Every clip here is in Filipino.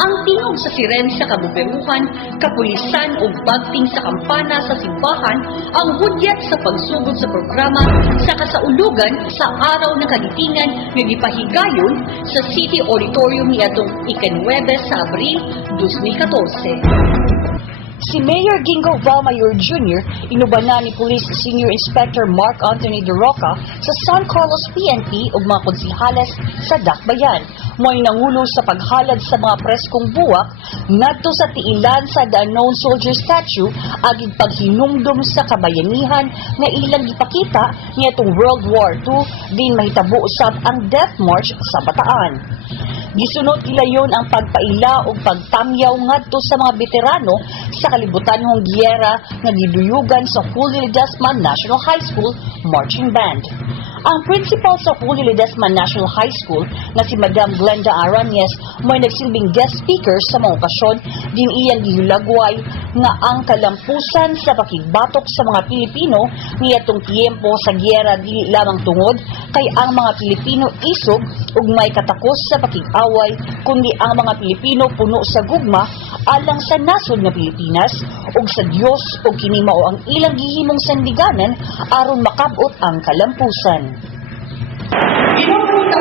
ang tingog sa siren sa kabuberuhan, kapulisan o bagting sa kampana sa simbahan ang hudyat sa pagsugod sa programa sa kasaulugan sa araw ng kalitingan nga gipahigayon sa City Auditorium niadtong ikanwebes sa Abril 2014. Si Mayor Gingo Valmayor Jr. inubanan ni Police Senior Inspector Mark Anthony De Roca sa San Carlos PNP ug mga konsihales sa Dakbayan. Mo'y nangulo sa paghalad sa mga preskong buwak ngadto sa tiilan sa The Unknown Soldier Statue agig paghinumdum sa kabayanihan nga ilang gipakita niadtong World War II din mahitabo usab ang Death March sa Bataan. Gisunod ilayon ang pagpaila o pagtamyaw ngadto sa mga veterano sa kalibutan hong giyera nga giduyugan sa Julio Ledesma National High School Marching Band. Ang principal sa Julio Ledesma National High School na si Madam Glenda Arañez may nagsilbing guest speaker sa mga okasyon din iyang gihulagway nga ang kalampusan sa pakigbatok sa mga Pilipino niyatong tiempo sa giyera dili lamang tungod kay ang mga Pilipino isog ug may katakos sa pakig-away kundi ang mga Pilipino puno sa gugma alang sa nasod nga Pilipinas ug sa Dios ug kini mao ang ilang gihimong sandiganan aron makabot ang kalampusan. Pinupulita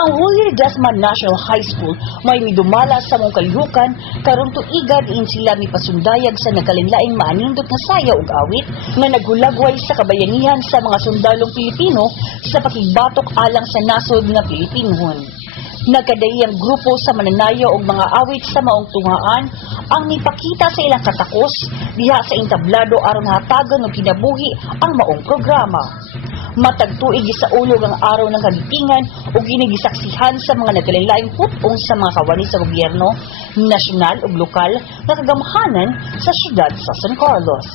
Ang Julio Ledesma National High School may midumala sa mong kalihukan karon tuigan in sila mipasundayag sa nagalinlaing maanindot nga sayaw ug awit nga naghulagway sa kabayanihan sa mga sundalong Pilipino sa pakigbatok alang sa nasod nga Pilipinhon. Nagkadayang grupo sa mananayo og mga awit sa maong tungaan ang nipakita sa ilang katakos diha sa entablado aron hatagan og kinabuhi ang maong programa. Matagtuig sa ulog ang araw ng kalitingan o ginigisaksihan sa mga nagkalilaing putong sa mga kawani sa gobyerno, nasyonal ug lokal na kagamhanan sa syudad sa San Carlos.